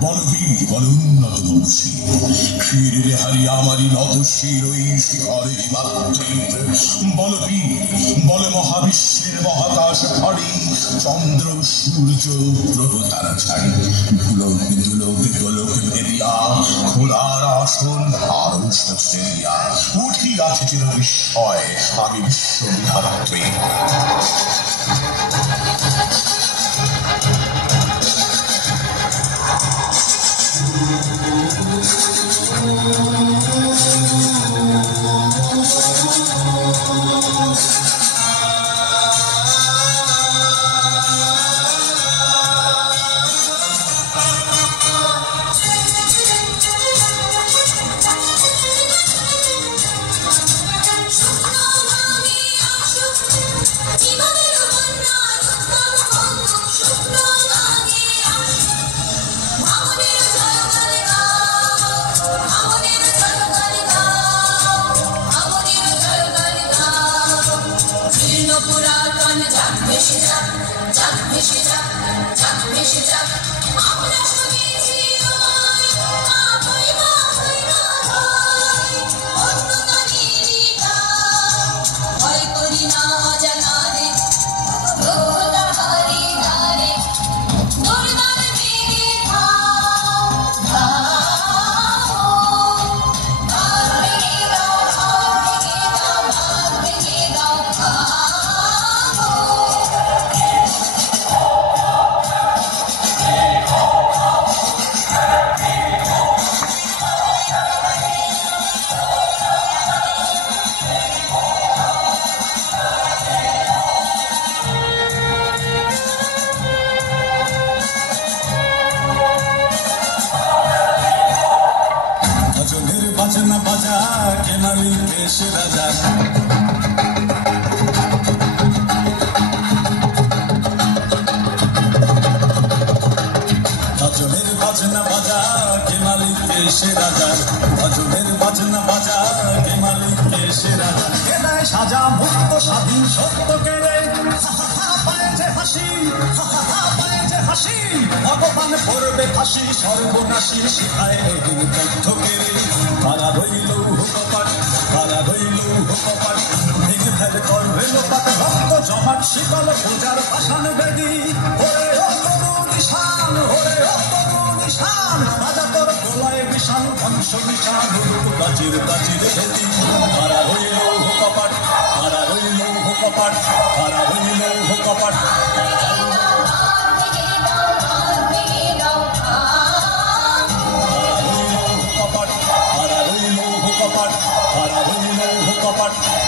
বলবীর বলোন্নত বংশী ক্ষীরে হারিয়া আমারি নত শির ওই শিখরে মাতৃ বলবীর বল মহাবিশ্বের মহাকাশ ফাড়ি চন্দ্র সূর্য গ্রহ তারা ছাড়ি ভুলোক দুলোক গোলক ভেদিয়া খোলার আসন আরশ ছেড়িয়া উঠিয়াছে চির বিস্ময় আমি বিশ্ববিধাত্রী বাজনা বাজা কেনালি দেশ রাজা ভজনের বাজনা বাজা কেনালি দেশ রাজা ভজনের বাজনা বাজা কেনালি দেশ রাজা কেনায় সাজা মুক্ত স্বাধীন সত্য কেড়ে পায়ে যে হাসি পায়ে যে হাসি ভগবান পড়বে ফাঁসি সর্বনাশী শিখায় তথ্য কেড়ে কারা রইল হুকপাট কারা রইল হুকপাট ভেঙে ফেলে করবে লোপাট রক্ত জমাট শিকল পূজার পাষাণ বেদি ওরে ও তরু নিশান ওরে ও তরু নিশান রাজা তোর গোলায় বিশাল ধ্বংস নিশান প্রাচীর প্রাচীর হেদি কারা রইল হুকপাট কারা রইল হুকপাট কারা রইল হুকপাট Para